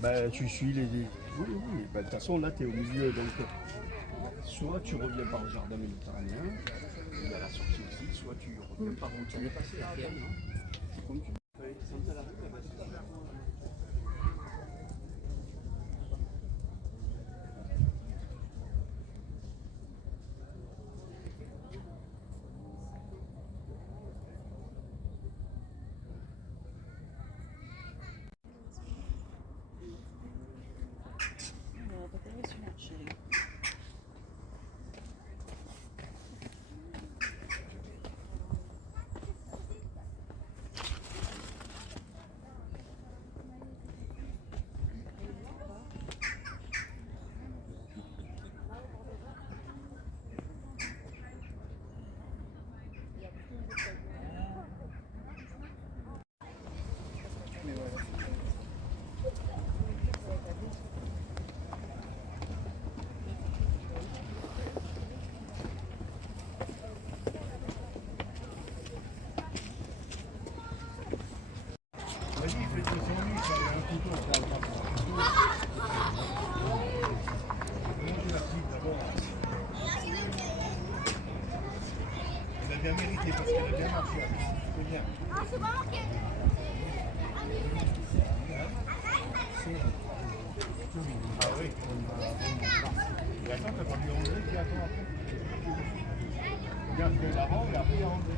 Bah, tu suis les. Oui, oui. Bah, de toute façon, là, tu es au milieu. Donc, soit tu reviens par le jardin méditerranéen, il y a la sortie aussi, soit tu reviens par route. Ça n'est pas assez la ferme, non? Comme tu veux. Descendre à la route, là-bas, c'est ça. Vas-y, fais tes ennuis, ça va un couteau, ça va pas. Mangez la petite d'abord. Elle a bien mérité parce qu'elle a bien marché. C'est bien. Ah, c'est pas marqué. Ah oui. Et attends, t'as pas mis rangé, puis attends après. Regarde, je vais l'avant et après il y a rangé.